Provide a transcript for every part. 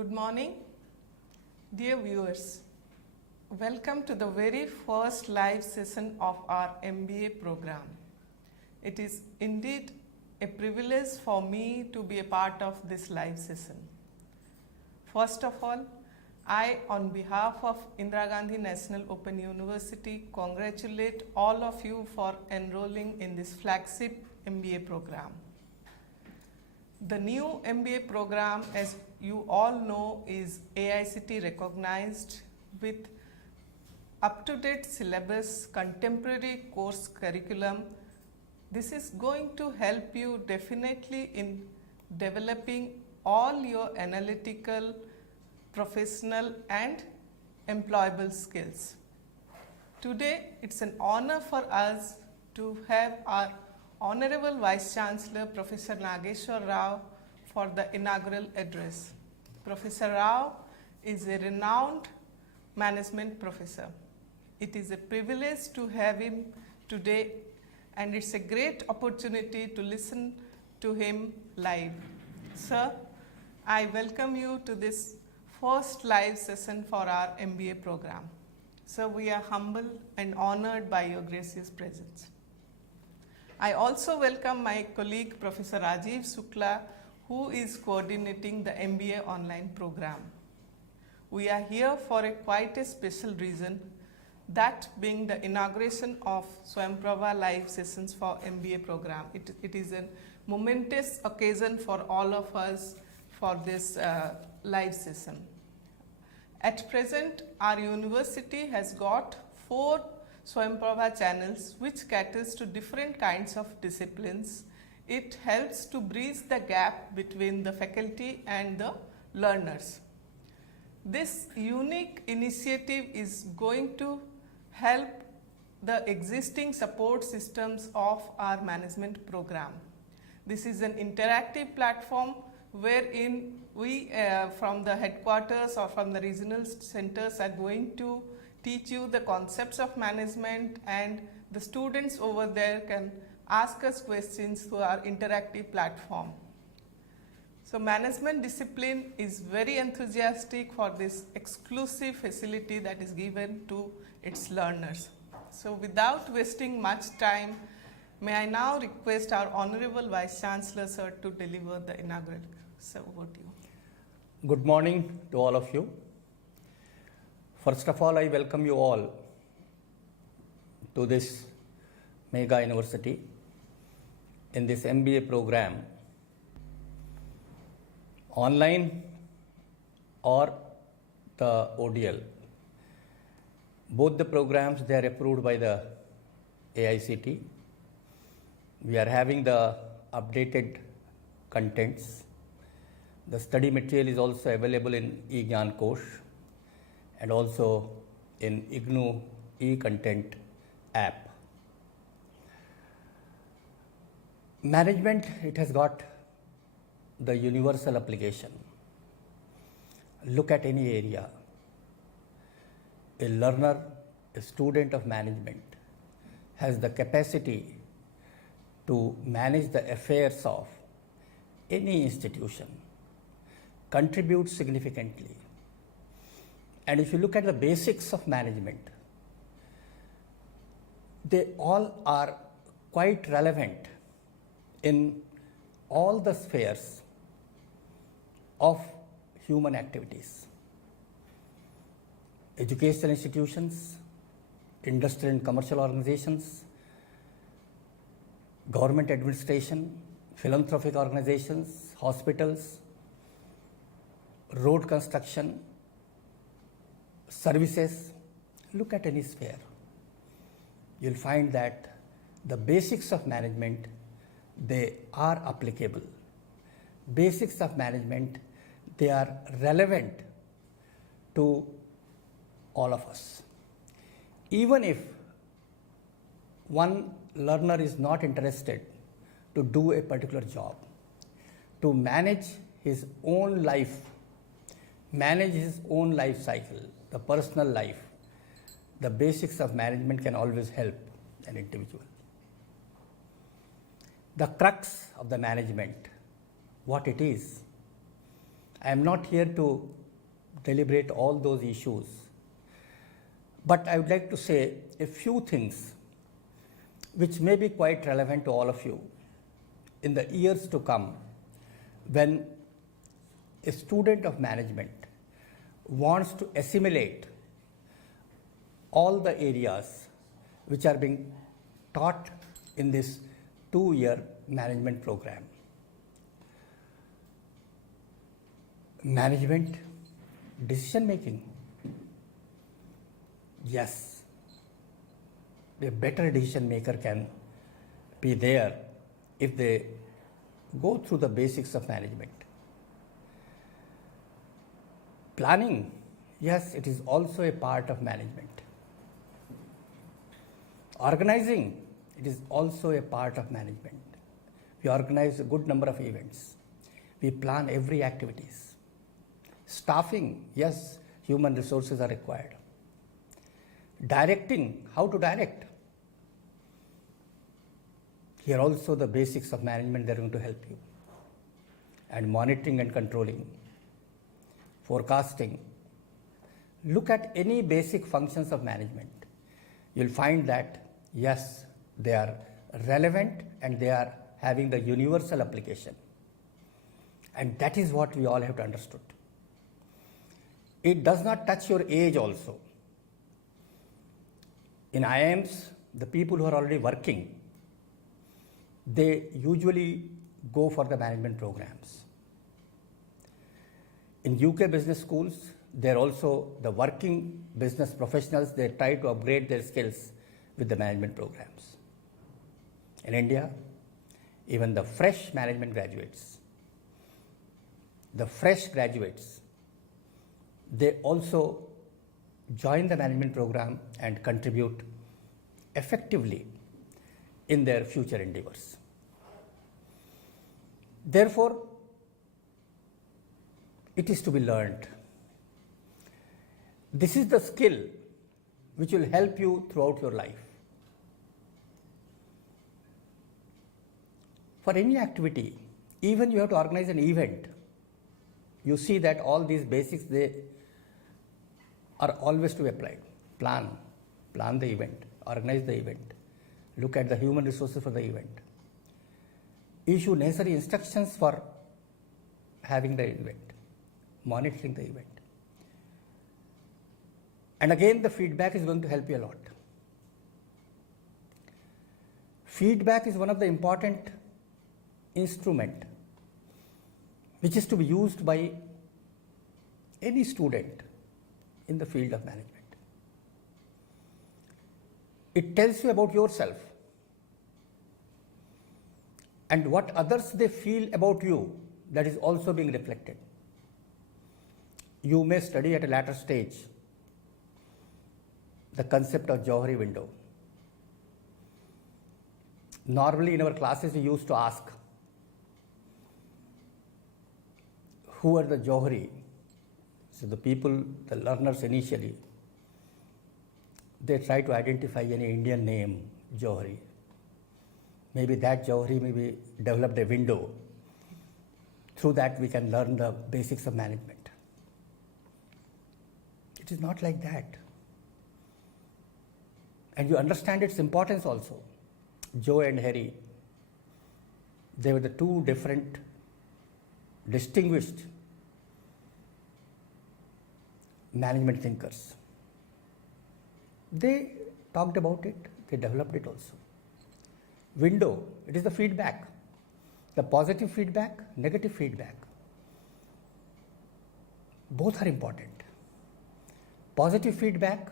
Good morning, dear viewers. Welcome to the very first live session of our MBA program. It is indeed a privilege for me to be a part of this live session. First of all, I, on behalf of Indira Gandhi National Open University, congratulate all of you for enrolling in this flagship MBA program. The new MBA program, as you all know, is AICTE recognized with up-to-date syllabus, contemporary course curriculum. This is going to help you definitely in developing all your analytical, professional and employable skills. Today, it's an honor for us to have our Honorable Vice Chancellor, Professor Nageshwar Rao, for the inaugural address. Professor Rao is a renowned management professor. It is a privilege to have him today, and it's a great opportunity to listen to him live. Sir, I welcome you to this first live session for our MBA program. Sir, we are humbled and honored by your gracious presence. I also welcome my colleague Professor Rajiv Shukla, who is coordinating the MBA online program. We are here for quite a special reason, that being the inauguration of Swayamprabha live sessions for MBA program. It is a momentous occasion for all of us for this live session. At present, our university has got 4 Swayamprabha channels which caters to different kinds of disciplines. It helps to bridge the gap between the faculty and the learners. This unique initiative is going to help the existing support systems of our management program. This is an interactive platform wherein we from the headquarters or from the regional centers are going to teach you the concepts of management, and the students over there can ask us questions through our interactive platform. So management discipline is very enthusiastic for this exclusive facility that is given to its learners. So without wasting much time, may I now request our Honorable Vice Chancellor, sir, to deliver the inaugural. So over to you. Good morning to all of you. First of all, I welcome you all to this mega university in this MBA program, online or the ODL. Both the programs, they are approved by the AICTE. We are having the updated contents. The study material is also available in IGNOU course and also in IGNOU e-content app. Management, it has got the universal application. Look at any area. A learner, a student of management has the capacity to manage the affairs of any institution, contribute significantly. And if you look at the basics of management, they all are quite relevant in all the spheres of human activities. Educational institutions, industrial and commercial organizations, government administration, philanthropic organizations, hospitals, road construction, services. Look at any sphere. You'll find that the basics of management, they are applicable. Basics of management, they are relevant to all of us. Even if one learner is not interested to do a particular job, to manage his own life, manage his own life cycle, the personal life, the basics of management can always help an individual. The crux of the management, what it is, I am not here to deliberate all those issues, but I would like to say a few things which may be quite relevant to all of you in the years to come when a student of management wants to assimilate all the areas which are being taught in this 2-year management program. Management, decision making. Yes, a better decision maker can be there if they go through the basics of management. Planning, yes, it is also a part of management. Organizing, it is also a part of management. We organize a good number of events. We plan every activities. Staffing, yes, human resources are required. Directing, how to direct. Here also the basics of management, they are going to help you. And monitoring and controlling. Forecasting. Look at any basic functions of management. You'll find that, yes, they are relevant and they are having the universal application. And that is what we all have to understood. It does not touch your age also. In IIMs, the people who are already working, they usually go for the management programs. In UK business schools, they're also the working business professionals, they try to upgrade their skills with the management programs. In India, even the fresh management graduates, they also join the management program and contribute effectively in their future endeavors. Therefore, it is to be learned. This is the skill which will help you throughout your life. For any activity, even you have to organize an event, you see that all these basics, they are always to be applied. Plan the event, organize the event, look at the human resources for the event, issue necessary instructions for having the event, monitoring the event. And again, the feedback is going to help you a lot. Feedback is one of the important instrument which is to be used by any student in the field of management. It tells you about yourself and what others they feel about you, that is also being reflected. You may study at a later stage the concept of Johari window. Normally in our classes we used to ask, who are the Johari? So the people, the learners initially, they try to identify any Indian name, Johari. Maybe that Johari maybe developed a window. Through that we can learn the basics of management. It is not like that. And you understand its importance also. Joe and Harry, they were the two different, distinguished management thinkers. They talked about it, they developed it also. Window, it is the feedback, the positive feedback, negative feedback. Both are important. Positive feedback,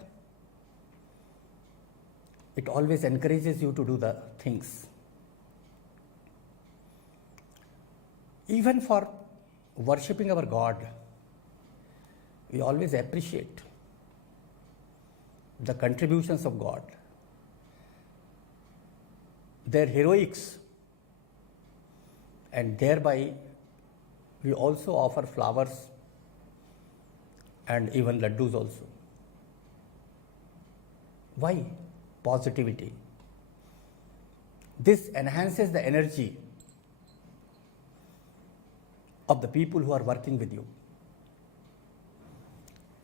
it always encourages you to do the things. Even for worshipping our God, we always appreciate the contributions of God, their heroics, and thereby we also offer flowers and even laddus also. Why? Positivity. This enhances the energy of the people who are working with you.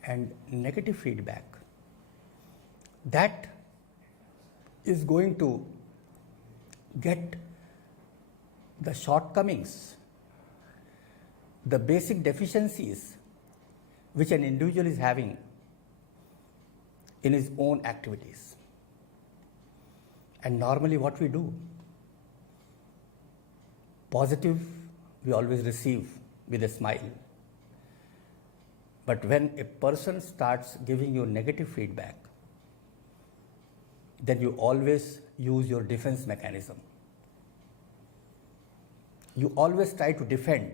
and negative feedback, that is going to get the shortcomings, the basic deficiencies which an individual is having in his own activities. And normally what we do, positive we always receive with a smile. But when a person starts giving you negative feedback, then you always use your defense mechanism. You always try to defend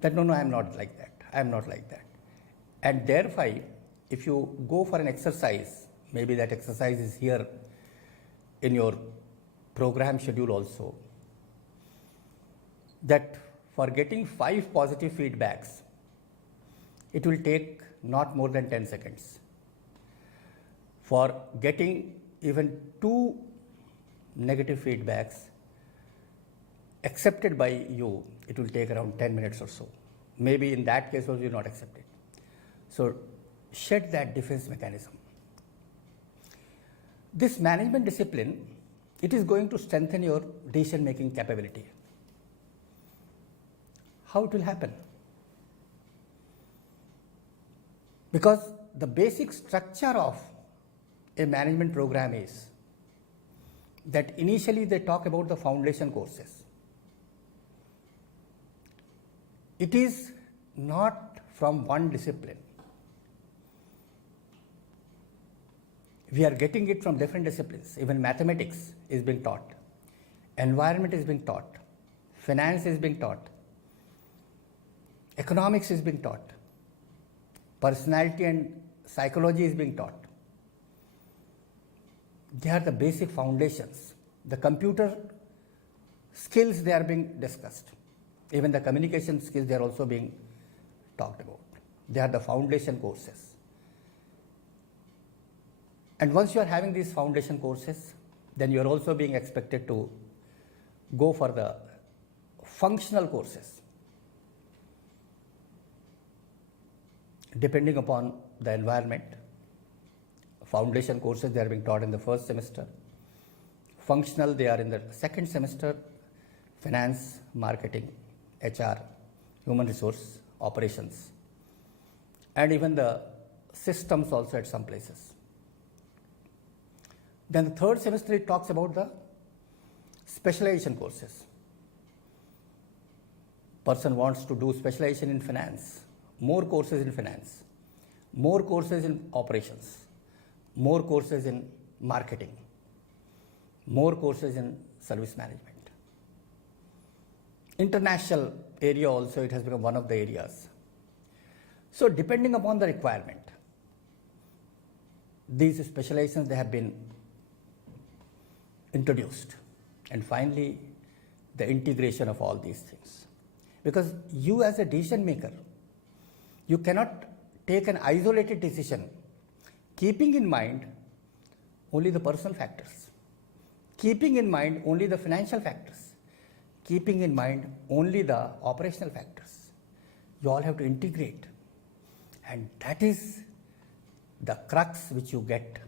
that, no, I am not like that, I am not like that. And therefore, if you go for an exercise, maybe that exercise is here in your program schedule also, that for getting 5 positive feedbacks, it will take not more than 10 seconds. For getting even 2 negative feedbacks accepted by you, it will take around 10 minutes or so. Maybe in that case also you not accept it. So shed that defense mechanism. This management discipline, it is going to strengthen your decision making capability. How it will happen? Because the basic structure of a management program is that initially they talk about the foundation courses. It is not from one discipline. We are getting it from different disciplines. Even mathematics is being taught, environment is being taught, finance is being taught, economics is being taught, personality and psychology is being taught. They are the basic foundations. The computer skills, they are being discussed. Even the communication skills, they are also being talked about. They are the foundation courses. And once you are having these foundation courses, then you are also being expected to go for the functional courses. Depending upon the environment, foundation courses, they are being taught in the first semester. Functional, they are in the second semester. Finance, marketing, HR, human resource, operations, and even the systems also at some places. Then the third semester, it talks about the specialization courses. Person wants to do specialization in finance, more courses in finance, more courses in operations, more courses in marketing, more courses in service management. International area also, it has become one of the areas. So depending upon the requirement, these specializations, they have been introduced. And finally, the integration of all these things. Because you as a decision maker, you cannot take an isolated decision keeping in mind only the personal factors, keeping in mind only the financial factors, keeping in mind only the operational factors. You all have to integrate. And that is the crux which you get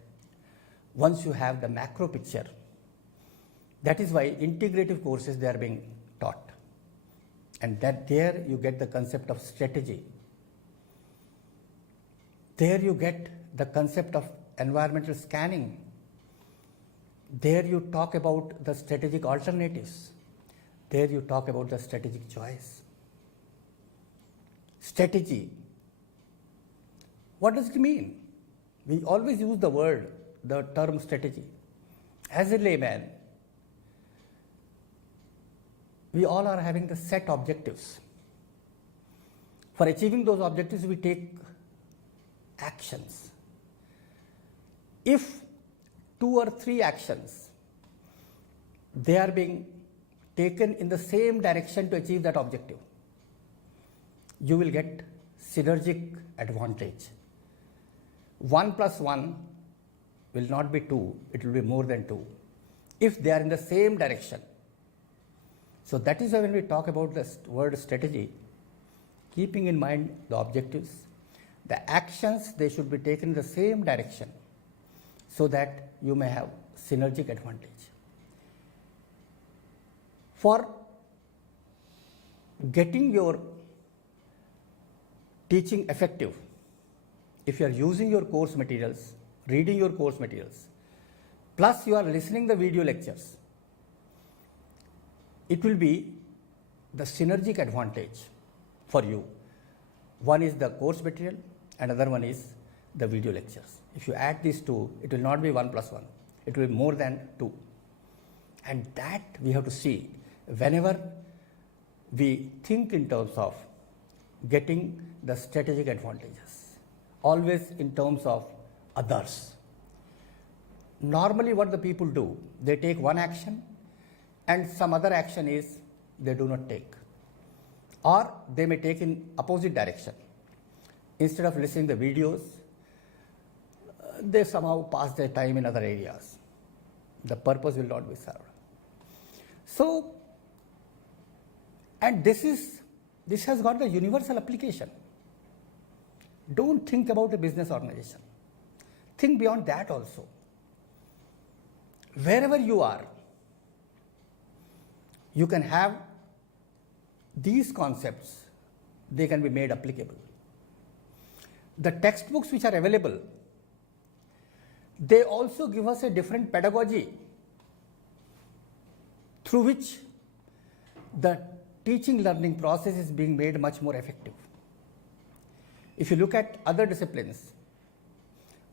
once you have the macro picture. That is why integrative courses, they are being taught. And that there you get the concept of strategy. There you get the concept of environmental scanning. There you talk about the strategic alternatives. There you talk about the strategic choice. Strategy. What does it mean? We always use the term strategy. As a layman, we all are having the set objectives. For achieving those objectives, we take actions. If 2 or 3 actions, they are being taken in the same direction to achieve that objective, you will get synergic advantage. 1 plus 1 will not be 2, it will be more than 2, if they are in the same direction. So that is why when we talk about the word strategy, keeping in mind the objectives, The actions, they should be taken in the same direction so that you may have synergic advantage. For getting your teaching effective, if you are using your course materials, reading your course materials, plus you are listening the video lectures, it will be the synergic advantage for you. One is the course material and another one is the video lectures. If you add these two, it will not be 1 plus 1, it will be more than 2. And that we have to see whenever we think in terms of getting the strategic advantages, always in terms of others. Normally what the people do, they take one action and some other action is they do not take, or they may take in opposite direction. Instead of listening the videos, they somehow pass their time in other areas. The purpose will not be served. So, and this has got the universal application. Don't think about a business organization. Think beyond that also. Wherever you are, you can have these concepts, they can be made applicable. The textbooks which are available, they also give us a different pedagogy through which the teaching learning process is being made much more effective. If you look at other disciplines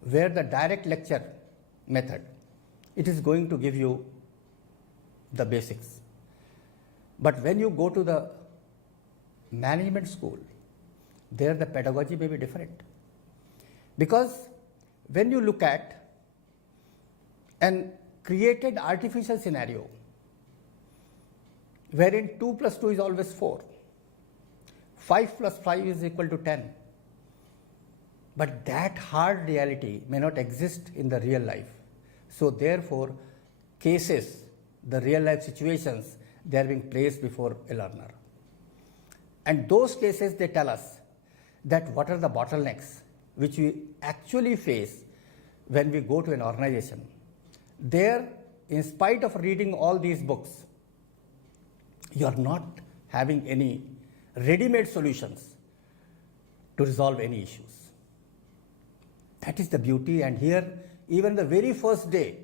where the direct lecture method, it is going to give you the basics. But when you go to the management school, there the pedagogy may be different. Because when you look at an created artificial scenario wherein 2 plus 2 is always 4, 5 plus 5 is equal to 10, but that hard reality may not exist in the real life. So therefore, cases, the real life situations, they are being placed before a learner. And those cases, they tell us that what are the bottlenecks which we actually face when we go to an organization. There, in spite of reading all these books, you are not having any ready-made solutions to resolve any issues. That is the beauty. And here, even the very first day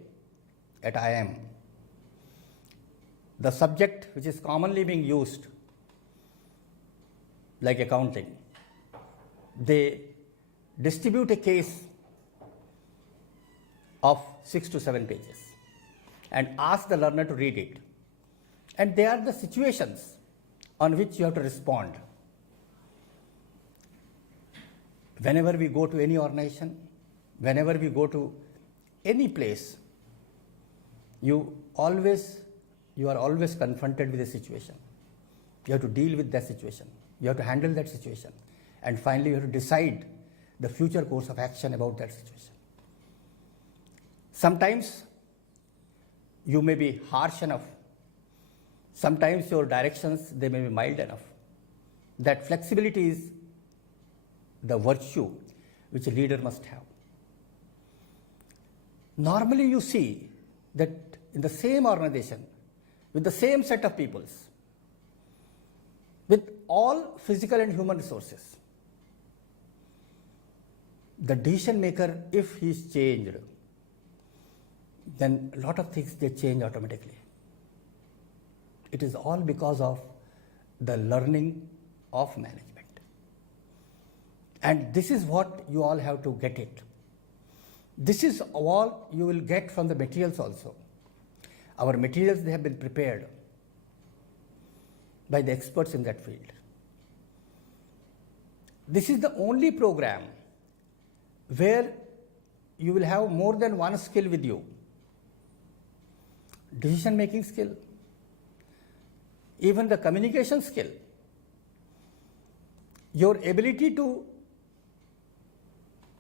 at IIM, the subject which is commonly being used, like accounting, they distribute a case of 6 to 7 pages and ask the learner to read it. And they are the situations on which you have to respond. Whenever we go to any organization, whenever we go to any place, you are always confronted with a situation. You have to deal with that situation. You have to handle that situation. And finally, you have to decide the future course of action about that situation. Sometimes you may be harsh enough. Sometimes your directions, they may be mild enough. That flexibility is the virtue which a leader must have. Normally you see that in the same organization, with the same set of peoples, with all physical and human resources, the decision maker, if he is changed, then a lot of things, they change automatically. It is all because of the learning of management. And this is what you all have to get it. This is all you will get from the materials also. Our materials, they have been prepared by the experts in that field. This is the only program where you will have more than one skill with you. Decision making skill, even the communication skill, your ability to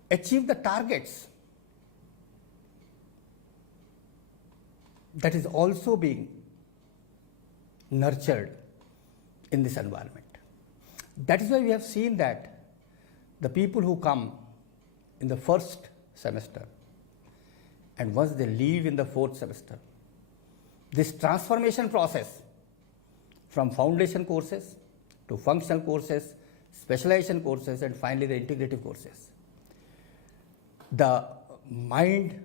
achieve the targets, that is also being nurtured in this environment. That is why we have seen that the people who come in the first semester and once they leave in the fourth semester, this transformation process from foundation courses to functional courses, specialization courses, and finally the integrative courses, the mind,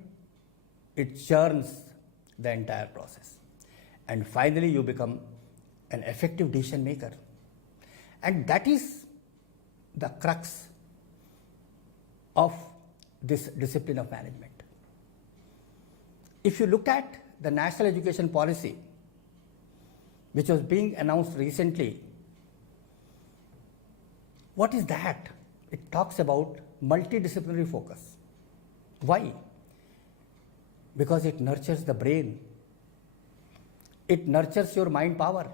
it churns the entire process. And finally you become an effective decision maker. And that is the crux of this discipline of management. If you look at the national education policy, which was being announced recently, what is that? It talks about multidisciplinary focus. Why? Because it nurtures the brain. It nurtures your mind power,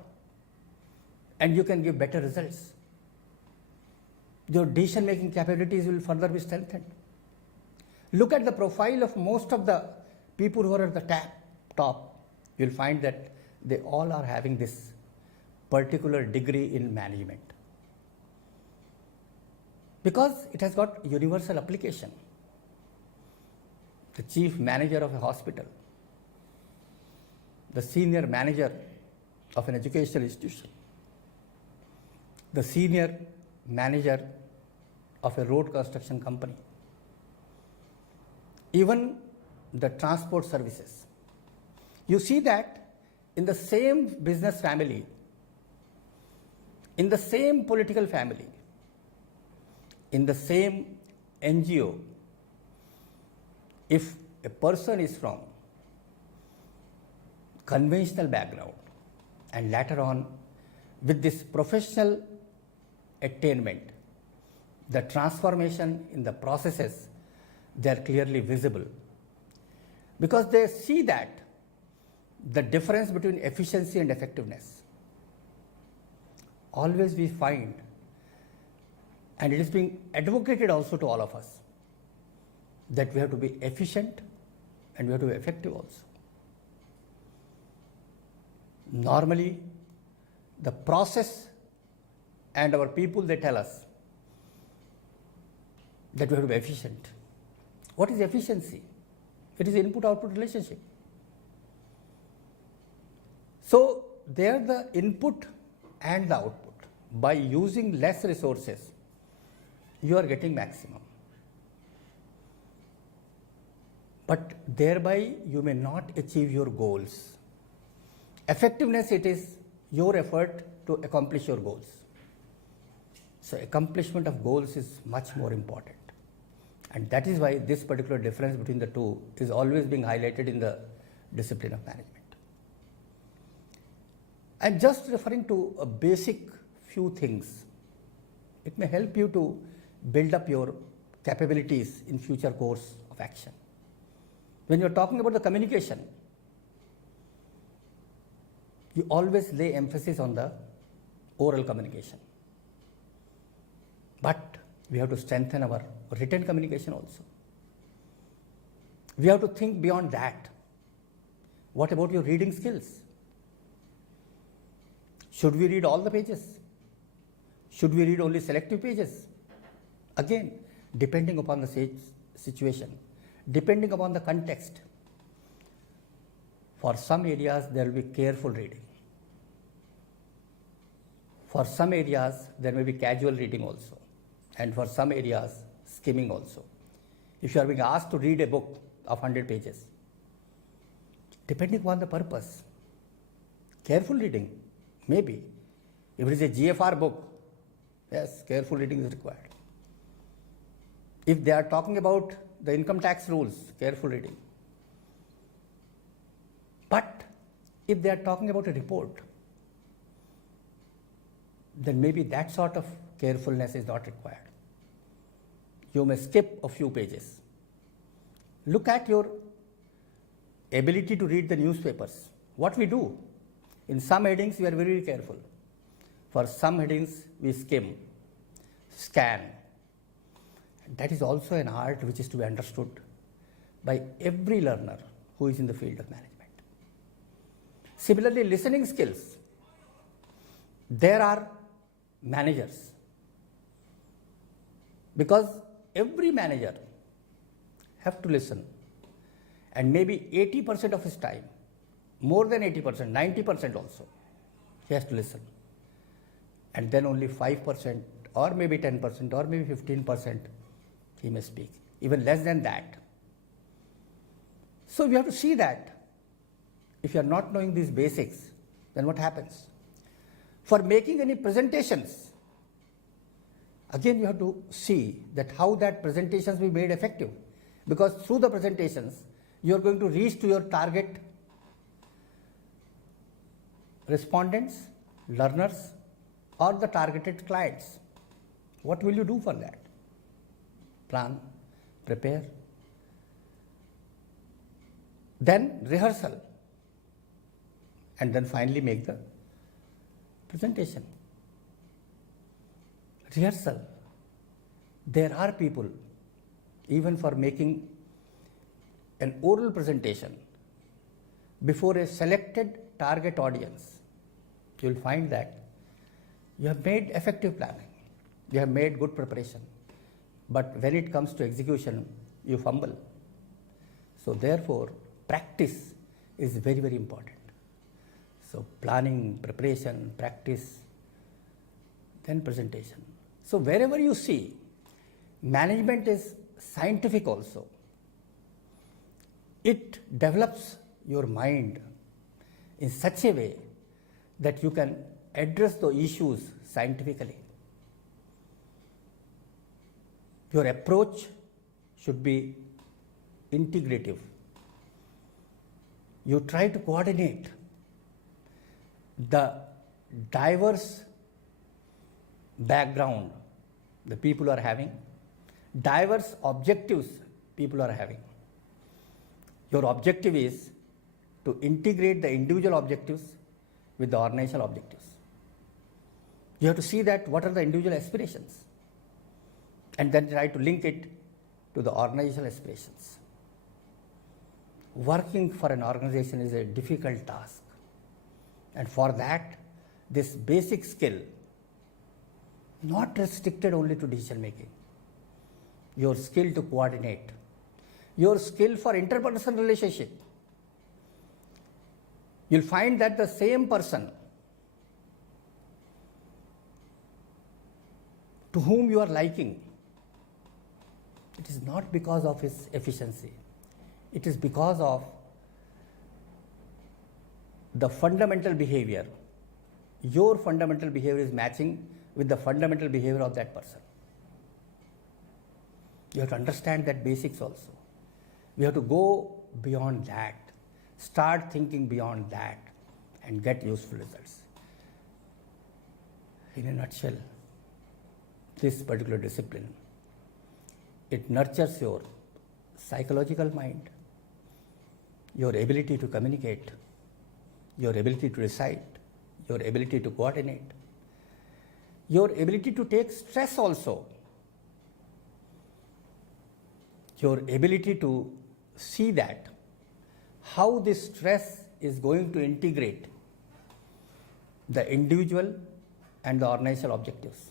and you can give better results. Your decision-making capabilities will further be strengthened. Look at the profile of most of the people who are at the top. You'll find that they all are having this particular degree in management, because it has got universal application. The chief manager of a hospital, the senior manager of an educational institution, the senior manager of a road construction company, even the transport services. You see that in the same business family, in the same political family, in the same NGO, if a person is from conventional background and later on with this professional attainment, the transformation in the processes, they are clearly visible, because they see that the difference between efficiency and effectiveness. Always we find, and it is being advocated also to all of us, that we have to be efficient and we have to be effective also. Normally, the process and our people, they tell us that we have to be efficient. What is efficiency? It is input-output relationship. So, there the input and the output. By using less resources, you are getting maximum. But thereby you may not achieve your goals. Effectiveness, it is your effort to accomplish your goals. So accomplishment of goals is much more important. And that is why this particular difference between the two is always being highlighted in the discipline of management. I am just referring to a basic few things. It may help you to build up your capabilities in future course of action. When you are talking about the communication, you always lay emphasis on the oral communication. But we have to strengthen our written communication also. We have to think beyond that. What about your reading skills? Should we read all the pages? Should we read only selective pages? Again, depending upon the situation, depending upon the context. For some areas, there will be careful reading. For some areas, there may be casual reading also. And for some areas, skimming also. If you are being asked to read a book of 100 pages, depending upon the purpose, careful reading, maybe. If it is a GFR book, yes, careful reading is required. If they are talking about the income tax rules, careful reading. But if they are talking about a report, then maybe that sort of carefulness is not required. You may skip a few pages. Look at your ability to read the newspapers. What we do, in some headings we are very careful. For some headings we skim, scan. That is also an art which is to be understood by every learner who is in the field of management. Similarly, listening skills. There are managers because every manager have to listen, and maybe 80% of his time, more than 80%, 90% also, he has to listen. And then only 5% or maybe 10% or maybe 15% he may speak, even less than that. So we have to see that if you are not knowing these basics, then what happens? For making any presentations, again you have to see that how that presentations be made effective, because through the presentations you are going to reach to your target respondents, learners, or the targeted clients. What will you do for that? Plan, prepare, then rehearsal, and then finally make the presentation. Rehearsal. There are people, even for making an oral presentation before a selected target audience, you will find that you have made effective planning, you have made good preparation, but when it comes to execution, you fumble. So therefore, practice is very, very important. So planning, preparation, practice, then presentation. So wherever you see, management is scientific also. It develops your mind in such a way that you can address the issues scientifically. Your approach should be integrative. You try to coordinate the diverse background the people are having, diverse objectives people are having. Your objective is to integrate the individual objectives with the organizational objectives. You have to see that what are the individual aspirations, and then try to link it to the organizational aspirations. Working for an organization is a difficult task, and for that, this basic skill, not restricted only to decision making, your skill to coordinate, your skill for interpersonal relationship. You'll find that the same person to whom you are liking, it is not because of his efficiency. It is because of the fundamental behavior. Your fundamental behavior is matching with the fundamental behavior of that person. You have to understand that basics also. We have to go beyond that, start thinking beyond that, and get useful results. In a nutshell, this particular discipline, it nurtures your psychological mind, your ability to communicate, your ability to decide, your ability to coordinate, your ability to take stress also, your ability to see that how this stress is going to integrate the individual and the organizational objectives.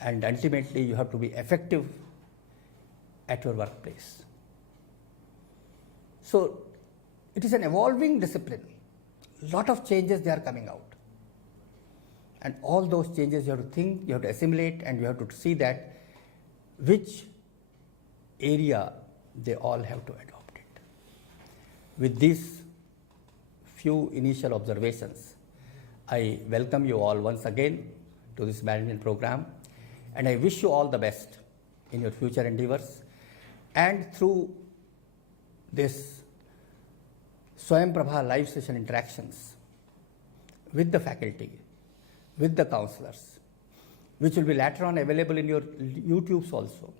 And ultimately, you have to be effective at your workplace. So, it is an evolving discipline. Lot of changes they are coming out. And all those changes you have to think, you have to assimilate, and you have to see that which area they all have to adopt it. With these few initial observations, I welcome you all once again to this management program, and I wish you all the best in your future endeavors. And through this Swayam Prabha live session interactions with the faculty, with the counselors, which will be later on available in your YouTubes also,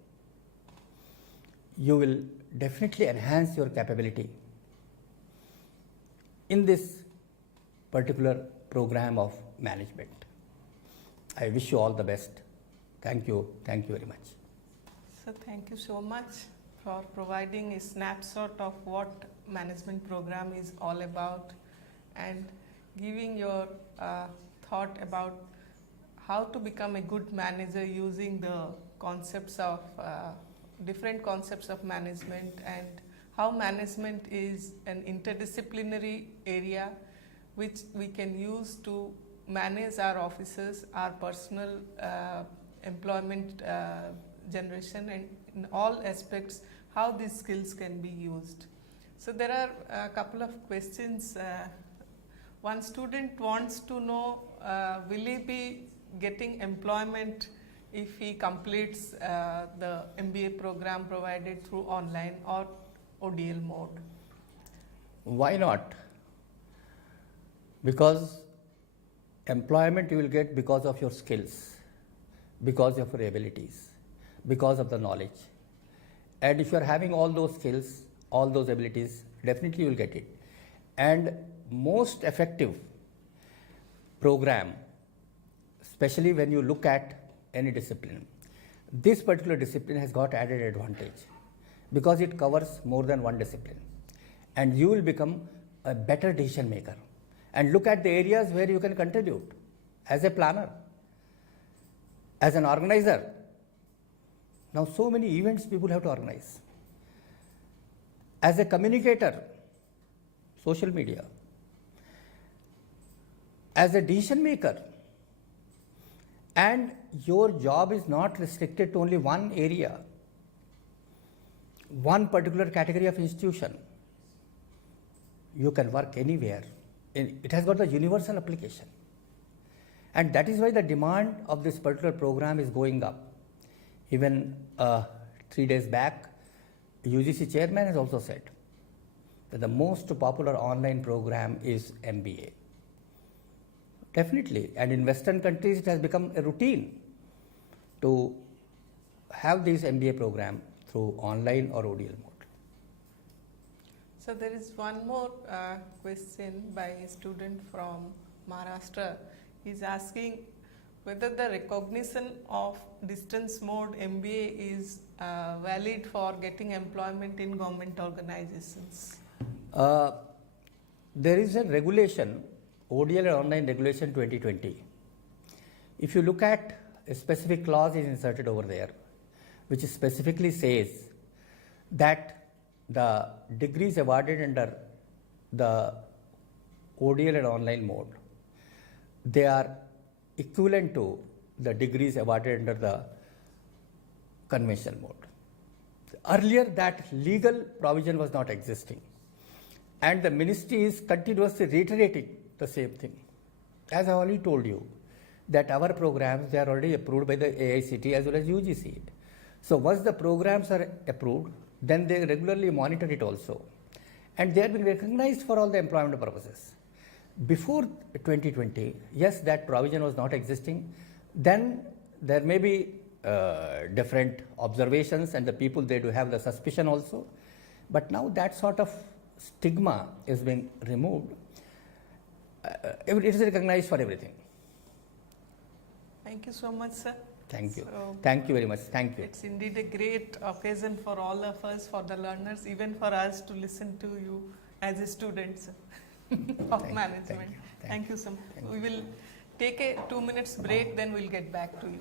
you will definitely enhance your capability in this particular program of management. I wish you all the best. Thank you very much. So thank you so much for providing a snapshot of what management program is all about, and giving your thought about how to become a good manager using the concepts of different concepts of management and how management is an interdisciplinary area which we can use to manage our offices, our personal employment generation, and in all aspects how these skills can be used. So there are a couple of questions. One student wants to know, will he be getting employment if he completes the MBA program provided through online or ODL mode? Why not? Because employment you will get because of your skills, because of your abilities, because of the knowledge. And if you are having all those skills, all those abilities, definitely you will get it. And most effective program, especially when you look at any discipline, this particular discipline has got added advantage because it covers more than one discipline, and you will become a better decision maker. And look at the areas where you can contribute as a planner, as an organizer. Now so many events people have to organize. As a communicator, social media. As a decision maker. And your job is not restricted to only one area, one particular category of institution. You can work anywhere. It has got the universal application. And that is why the demand of this particular program is going up. Even 3 days back, UGC chairman has also said that the most popular online program is MBA. Definitely, and in Western countries it has become a routine to have this MBA program through online or ODL mode. So there is one more question by a student from Maharashtra. He is asking whether the recognition of distance mode MBA is valid for getting employment in government organizations. There is a regulation, ODL and Online Regulation 2020. If you look at a specific clause is inserted over there, which specifically says that the degrees awarded under the ODL and online mode, they are equivalent to the degrees awarded under the conventional mode. Earlier that legal provision was not existing, and the ministry is continuously reiterating the same thing. As I already told you, that our programs, they are already approved by the AICT as well as UGC. So once the programs are approved, then they regularly monitor it also. And they have been recognized for all the employment purposes. Before 2020, yes, that provision was not existing. Then there may be different observations, and the people, they do have the suspicion also. But now that sort of stigma is being removed. It is recognized for everything. Thank you so much, sir. Thank you. So Thank you very much. Thank you. it's indeed a great occasion for all of us, for the learners, even for us to listen to you as a student of management. Thank you so much. We will take a 2 minutes break, then we'll get back to you.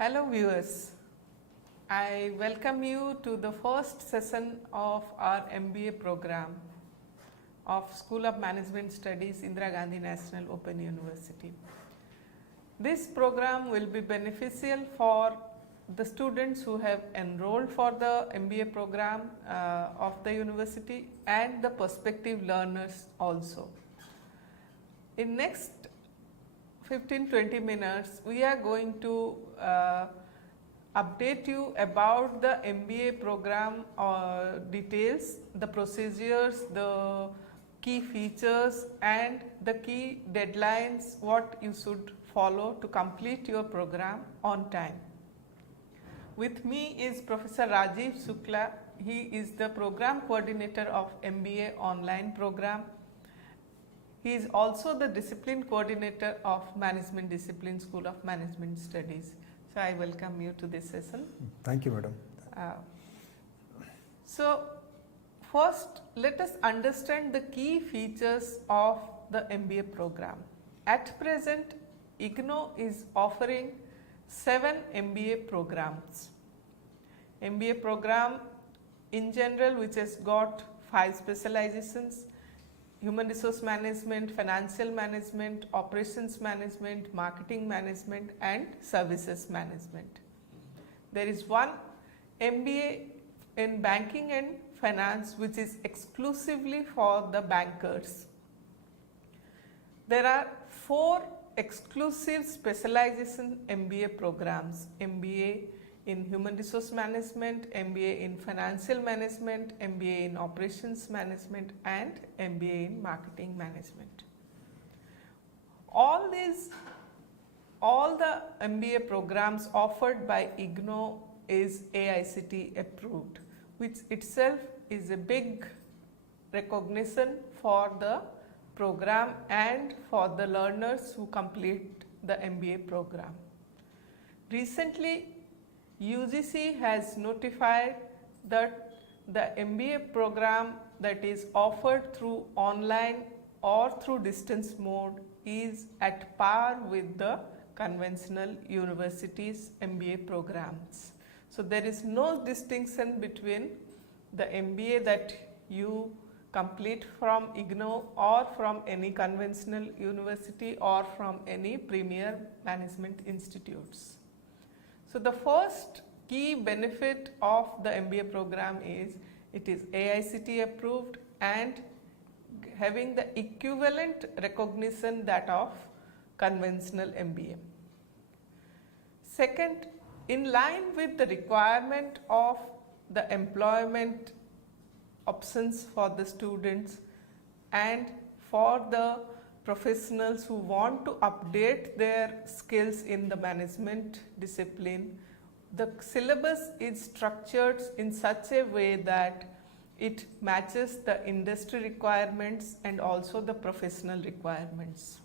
Hello viewers, I welcome you to the first session of our MBA program of School of Management Studies, Indira Gandhi National Open University. This program will be beneficial for the students who have enrolled for the MBA program of the university and the prospective learners also. In next 15-20 minutes, we are going to update you about the MBA program details, the procedures, the key features and the key deadlines what you should follow to complete your program on time. With me is Professor Rajiv Shukla. He is the program coordinator of MBA online program. He is also the discipline coordinator of Management Discipline School of Management Studies. So I welcome you to this session. Thank you, madam. So first, let us understand the key features of the MBA program. At present, IGNOU is offering 7 MBA programs. MBA program in general, which has got 5 specializations: human resource management, financial management, operations management, marketing management and services management. There is one MBA in banking and finance which is exclusively for the bankers. There are 4 exclusive specialization MBA programs: MBA in human resource management, MBA in financial management, MBA in operations management and MBA in marketing management. All the MBA programs offered by IGNOU is AICTE approved, which itself is a big recognition for the program and for the learners who complete the MBA program. Recently, UGC has notified that the MBA program that is offered through online or through distance mode is at par with the conventional universities' MBA programs. So there is no distinction between the MBA that you complete from IGNOU or from any conventional university or from any premier management institutes. So the first key benefit of the MBA program is it is AICTE approved and having the equivalent recognition that of conventional MBA. Second, in line with the requirement of the employment options for the students and for the professionals who want to update their skills in the management discipline, the syllabus is structured in such a way that it matches the industry requirements and also the professional requirements.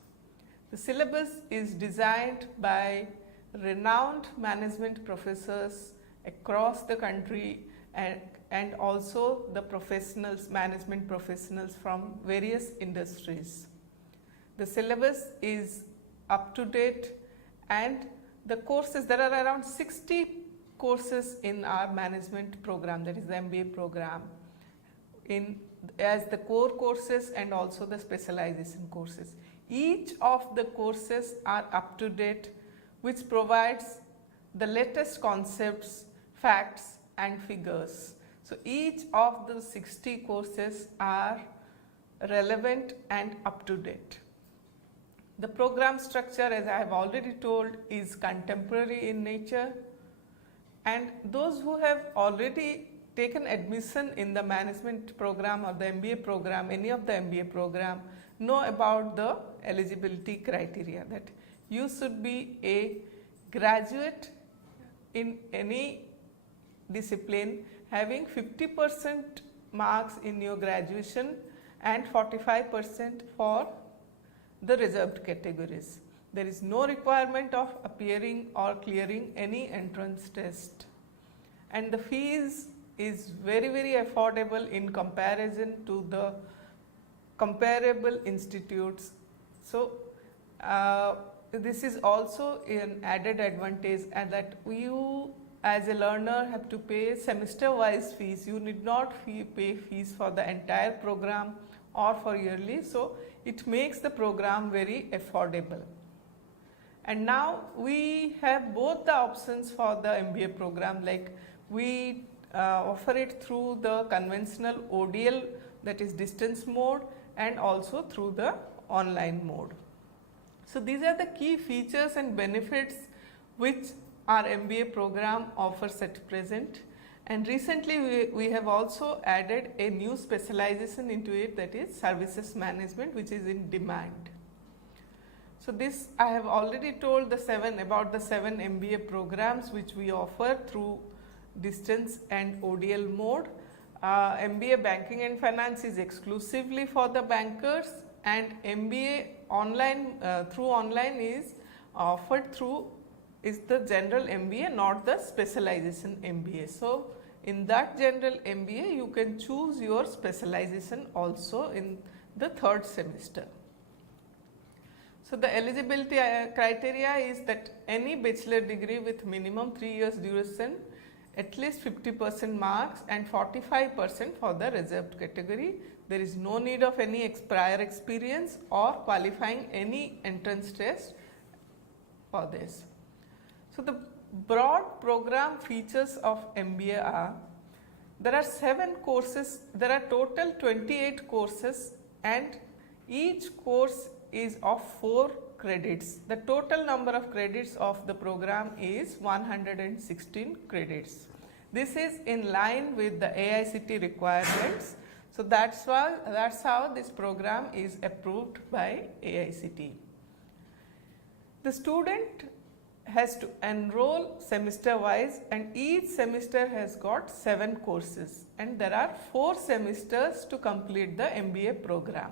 The syllabus is designed by renowned management professors across the country and also the professionals, management professionals from various industries. The syllabus is up to date and the courses, there are around 60 courses in our management program, that is the MBA program, as the core courses and also the specialization courses. Each of the courses are up to date, which provides the latest concepts, facts and figures. So each of the 60 courses are relevant and up to date. The program structure, as I have already told, is contemporary in nature, and those who have already taken admission in the management program or the MBA program, any of the MBA program, know about the eligibility criteria, that you should be a graduate in any discipline having 50% marks in your graduation and 45% for the reserved categories. There is no requirement of appearing or clearing any entrance test, and the fees is very affordable in comparison to the comparable institutes. So this is also an added advantage, and that you as a learner have to pay semester wise fees. You need not pay fees for the entire program or for yearly, so it makes the program very affordable. And now we have both the options for the MBA program, like we offer it through the conventional ODL, that is distance mode, and also through the online mode. So these are the key features and benefits which our MBA program offers at present. And recently we have also added a new specialization into it, that is services management, which is in demand. So this I have already told about the 7 MBA programs which we offer through distance and ODL mode. MBA Banking and Finance is exclusively for the bankers, and MBA online through online is offered through the general MBA, not the specialization MBA. So in that general MBA you can choose your specialization also in the 3rd semester. So the eligibility criteria is that any bachelor degree with minimum 3 years duration, at least 50% marks and 45% for the reserved category. There is no need of any prior experience or qualifying any entrance test for this. So the broad program features of MBA are, there are 7 courses, there are total 28 courses, and each course is of 4 credits. The total number of credits of the program is 116 credits. This is in line with the AICTE requirements. So that's how this program is approved by AICTE. The student has to enroll semester wise, and each semester has got 7 courses, and there are 4 semesters to complete the MBA program.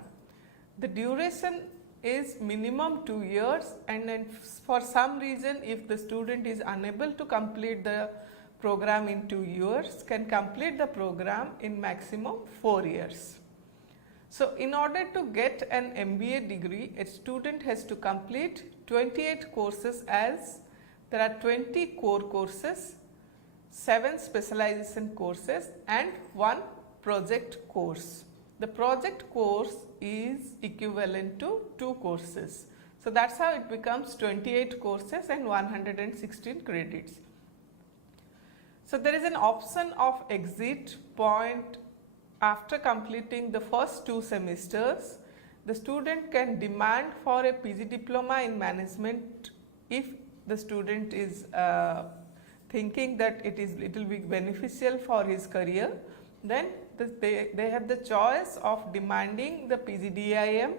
The duration is minimum 2 years, and then for some reason if the student is unable to complete the program in 2 years, can complete the program in maximum 4 years. So in order to get an MBA degree, a student has to complete 28 courses, as there are 20 core courses, 7 specialization courses, and 1 project course. The project course is equivalent to 2 courses. So that's how it becomes 28 courses and 116 credits. So there is an option of exit point after completing the first 2 semesters. The student can demand for a PG diploma in management if the student is thinking that it will be beneficial for his career. Then they have the choice of demanding the PGDIM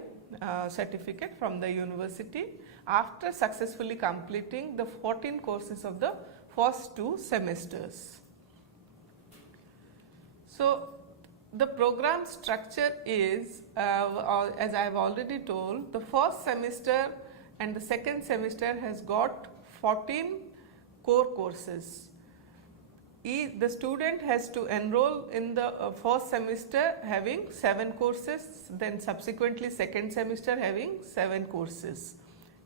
certificate from the university after successfully completing the 14 courses of the first 2 semesters. So the program structure is, as I have already told, the first semester and the second semester has got 14 core courses. The student has to enroll in the first semester having 7 courses, then subsequently second semester having 7 courses.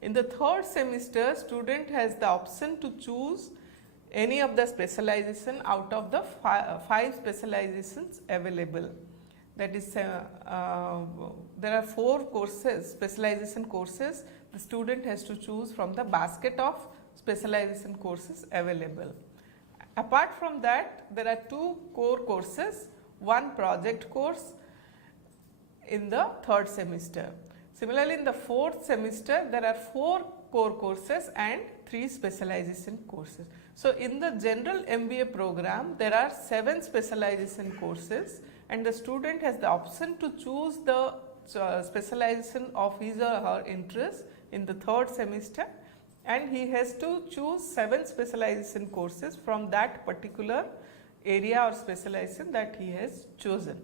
In the 3rd semester, student has the option to choose any of the specialization out of the 5 specializations available. That is, there are 4 courses, specialization courses. The student has to choose from the basket of specialization courses available. Apart from that, there are 2 core courses, 1 project course in the 3rd semester. Similarly, in the 4th semester, there are 4 core courses and 3 specialization courses. So in the general MBA program, there are 7 specialization courses, and the student has the option to choose the specialization of his or her interest in the 3rd semester, and he has to choose 7 specialization courses from that particular area or specialization that he has chosen.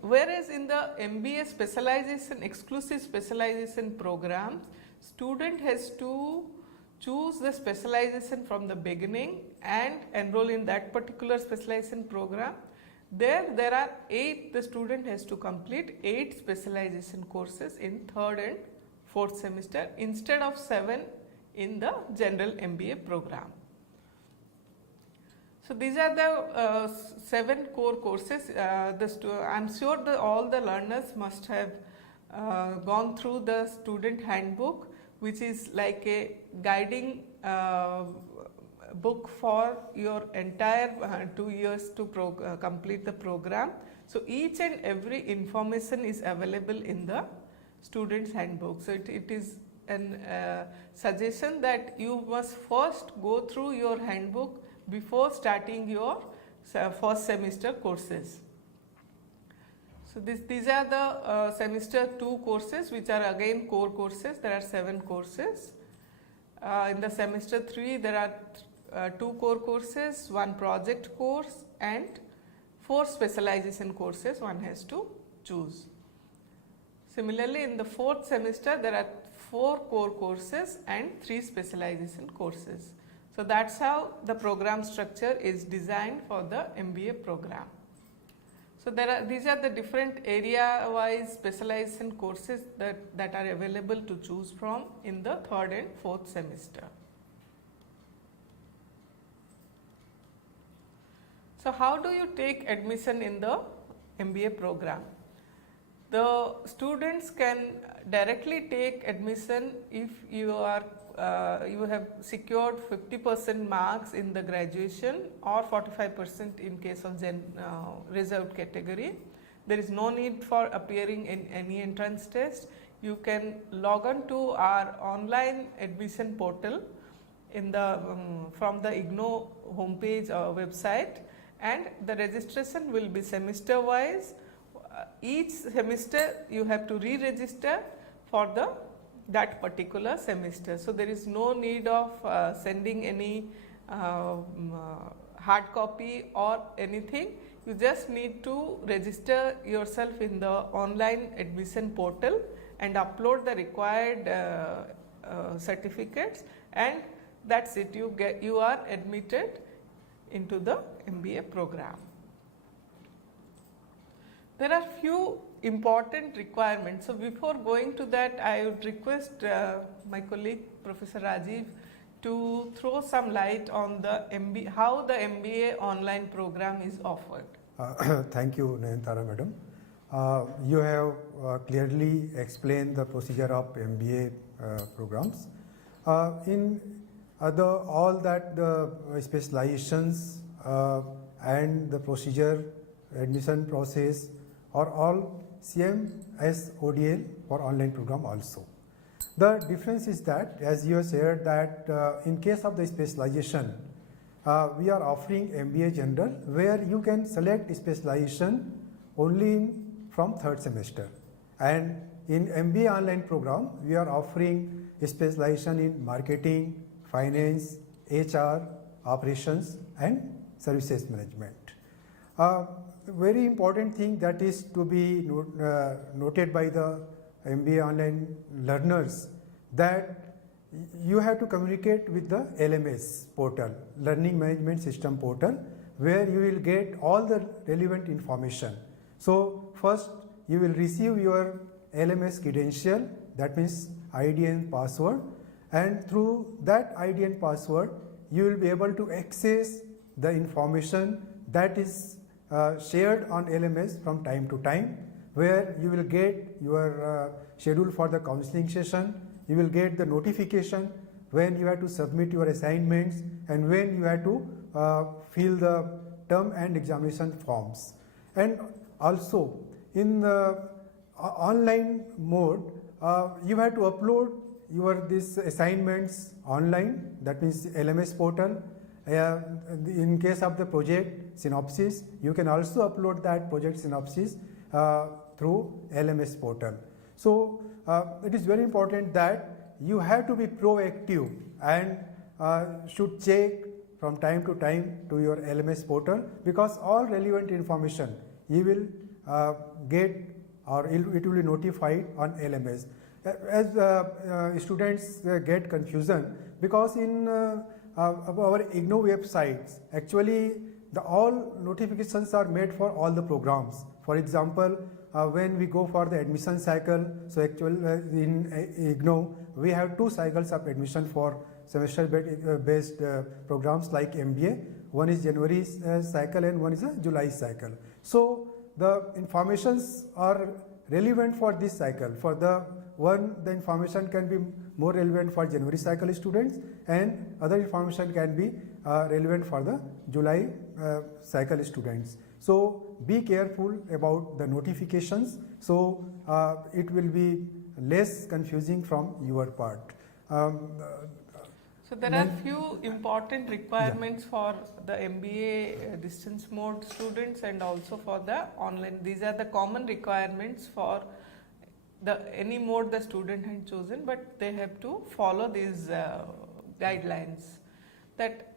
Whereas in the MBA specialization, exclusive specialization programs, student has to choose the specialization from the beginning and enroll in that particular specialization program. There are 8, the student has to complete 8 specialization courses in 3rd and fourth semester instead of 7 in the general MBA program. So these are the 7 core courses. I'm sure that all the learners must have gone through the student handbook, which is like a guiding book for your entire 2 years to complete the program. So each and every information is available in the student's handbook. So it is a suggestion that you must first go through your handbook before starting your first semester courses. So these are the semester 2 courses, which are again core courses. There are 7 courses. In the semester 3 there are 2 core courses, 1 project course and 4 specialization courses one has to choose. Similarly, in the 4th semester there are 4 core courses and 3 specialization courses. So that's how the program structure is designed for the MBA program. So these are the different area-wise specialization courses that are available to choose from in the 3rd and 4th semester. So how do you take admission in the MBA program? The students can directly take admission if you are you have secured 50% marks in the graduation or 45% in case of reserved category. There is no need for appearing in any entrance test. You can log on to our online admission portal in the from the IGNOU homepage or website, and the registration will be semester wise. Each semester you have to re-register for that particular semester. So there is no need of sending any hard copy or anything. You just need to register yourself in the online admission portal and upload the required certificates, and that's it. You are admitted into the MBA program. There are few important requirements. So before going to that, I would request my colleague Professor Rajiv to throw some light on the how the MBA online program is offered. Thank you, Nayantara madam. You have clearly explained the procedure of MBA programs. In all that the specializations and the procedure, admission process are all same as ODL for online program also. The difference is that, as you have shared, that in case of the specialization, we are offering MBA General, where you can select specialization only from 3rd semester. And in MBA online program, we are offering specialization in marketing, finance, HR, operations and services management. Very important thing that is to be noted by the MBA online learners, that you have to communicate with the LMS portal, Learning Management System portal, where you will get all the relevant information. So first you will receive your LMS credential, that means ID and password, and through that ID and password you will be able to access the information that is shared on LMS from time to time, where you will get your schedule for the counseling session, you will get the notification when you have to submit your assignments and when you have to fill the term and examination forms. And also in the online mode, you have to upload these assignments online, that means LMS portal. In case of the project synopsis, you can also upload that project synopsis through LMS portal. So it is very important that you have to be proactive and should check from time to time to your LMS portal, because all relevant information you will get, or it will be notified on LMS. As students get confusion, because in our IGNOU websites, actually all notifications are made for all the programs. For example, when we go for the admission cycle, so actually in IGNOU, we have 2 cycles of admission for semester-based programs like MBA. One is January cycle and one is a July cycle. So the informations are relevant for this cycle. For the one, the information can be more relevant for January cycle students, and other information can be relevant for the July cycle students. So be careful about the notifications, so it will be less confusing from your part. So there are few important requirements for the MBA distance mode students and also for the online. These are the common requirements for the any mode the student has chosen, but they have to follow these guidelines. That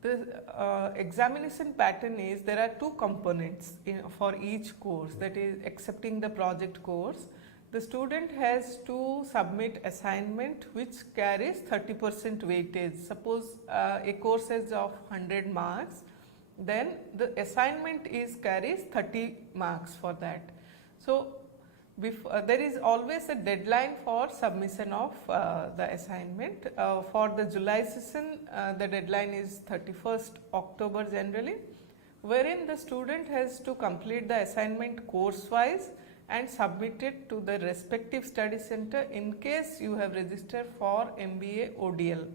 the examination pattern is there are 2 components for each course, that is accepting the project course. The student has to submit assignment which carries 30% weightage. Suppose a course is of 100 marks, then the assignment carries 30 marks for that. So there is always a deadline for submission of the assignment. For the July session, the deadline is 31st October generally, wherein the student has to complete the assignment course wise and submit it to the respective study center in case you have registered for MBA ODL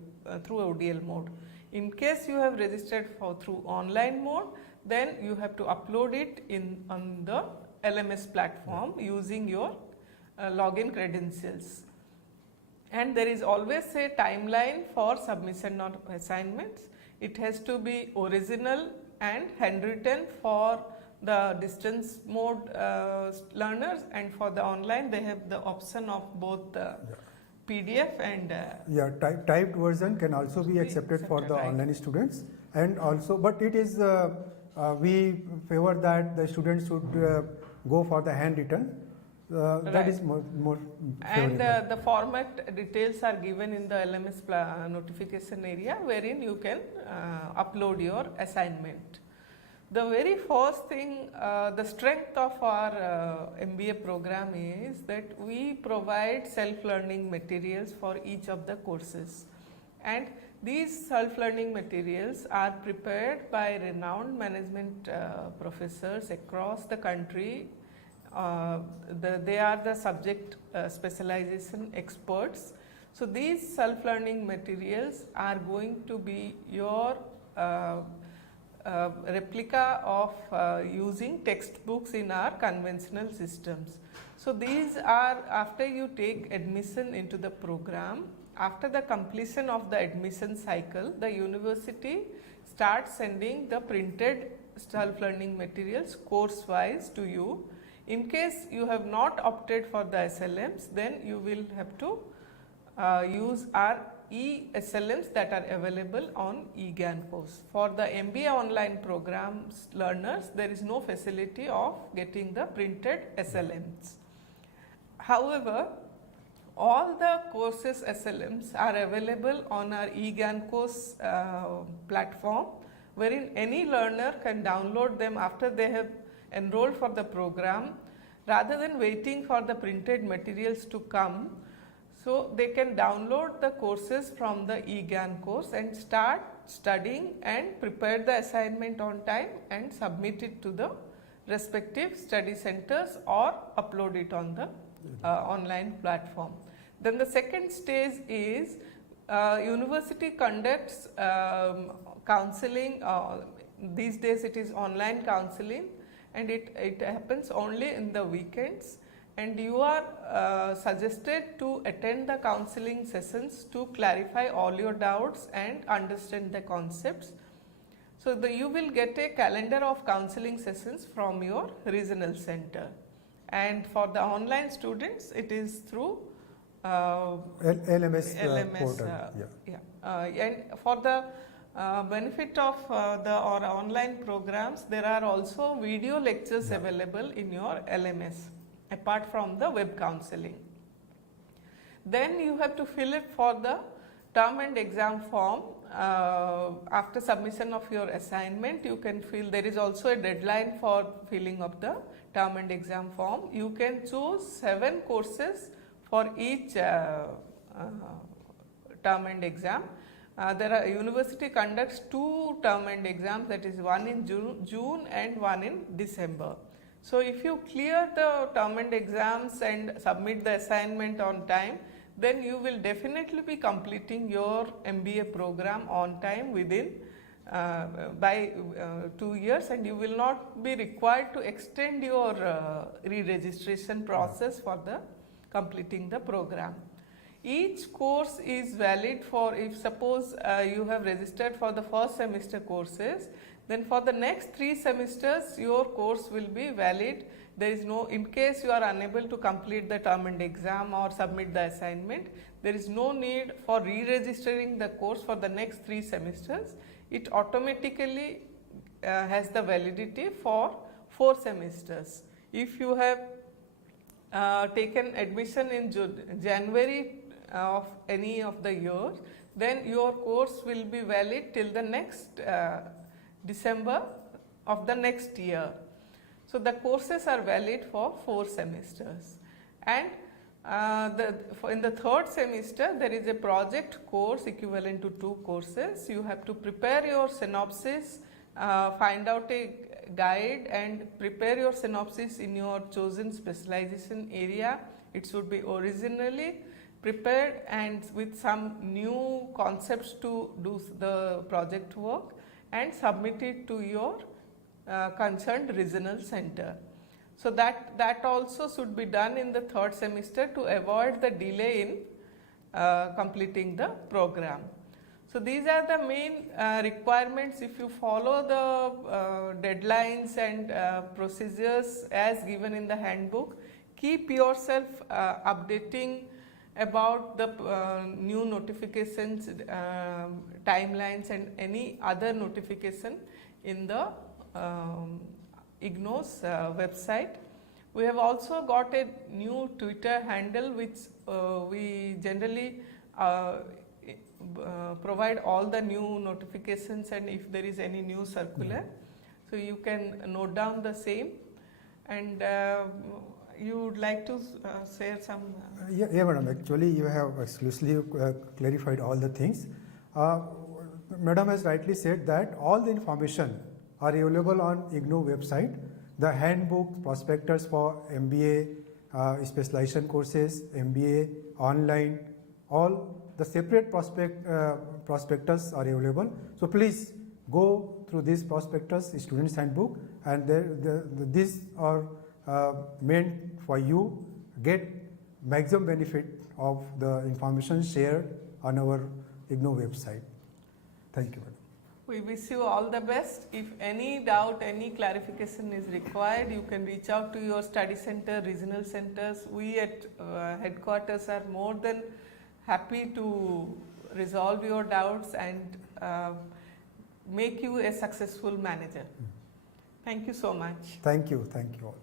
through ODL mode. In case you have registered through online mode, then you have to upload it on the LMS platform using your login credentials. And there is always a timeline for submission of assignments. It has to be original and handwritten for the distance mode learners, and for the online they have the option of both PDF and typed version can also be accepted for the online students, and also, but it is we favor that the students should go for the handwritten. That is more and the format details are given in the LMS notification area, wherein you can upload your assignment. The very first thing, the strength of our MBA program is that we provide self-learning materials for each of the courses, and these self-learning materials are prepared by renowned management professors across the country. They are the subject specialization experts. So these self-learning materials are going to be your replica of using textbooks in our conventional systems. So these are, after you take admission into the program, after the completion of the admission cycle, the university starts sending the printed self-learning materials course-wise to you. In case you have not opted for the SLMs, then you will have to use our e-SLMs that are available on eGAN course. For the MBA online programs learners, there is no facility of getting the printed SLMs. However, all the courses SLMs are available on our eGAN course platform, wherein any learner can download them after they have enrolled for the program, rather than waiting for the printed materials to come. So they can download the courses from the eGAN course and start studying and prepare the assignment on time and submit it to the respective study centers or upload it on the online platform. Then the second stage is university conducts counseling. These days it is online counseling, and it happens only in the weekends, and you are suggested to attend the counseling sessions to clarify all your doubts and understand the concepts. So you will get a calendar of counseling sessions from your regional center, and for the online students it is through LMS portal. And for the benefit of our online programs, there are also video lectures available in your LMS apart from the web counseling. Then you have to fill it for the term and exam form after submission of your assignment, you can fill. There is also a deadline for filling of the term and exam form. You can choose 7 courses for each term and exam. University conducts 2 term and exams, that is one in June and one in December. So if you clear the term and exams and submit the assignment on time, then you will definitely be completing your MBA program on time within by 2 years, and you will not be required to extend your re-registration process for the completing the program. Each course is valid for, if suppose you have registered for the first semester courses, then for the next 3 semesters your course will be valid. There is no, in case you are unable to complete the term and exam or submit the assignment, there is no need for re-registering the course for the next 3 semesters. It automatically has the validity for 4 semesters. If you have taken admission in January of any of the years, then your course will be valid till the next December of the next year. So the courses are valid for 4 semesters, and in the 3rd semester there is a project course equivalent to 2 courses. You have to prepare your synopsis, find out a guide and prepare your synopsis in your chosen specialization area. It should be originally prepared and with some new concepts to do the project work, and submit it to your concerned regional center. So that also should be done in the 3rd semester to avoid the delay in completing the program. So these are the main requirements. If you follow the deadlines and procedures as given in the handbook, keep yourself updating about the new notifications, timelines and any other notification in the IGNOU's website. We have also got a new Twitter handle which we generally provide all the new notifications, and if there is any new circular, so you can note down the same. And you would like to share some? Yeah, madam. Actually, you have exclusively clarified all the things. Madam has rightly said that all the information are available on IGNOU website. The handbook, prospectus for MBA specialization courses, MBA online, all the separate prospectus are available. So please go through this prospectus, student's handbook, and these are meant for you get maximum benefit of the information shared on our IGNOU website. Thank you, madam. We wish you all the best. If any doubt, any clarification is required, you can reach out to your study center, regional centers. We at headquarters are more than happy to resolve your doubts and make you a successful manager. Thank you so much. Thank you all.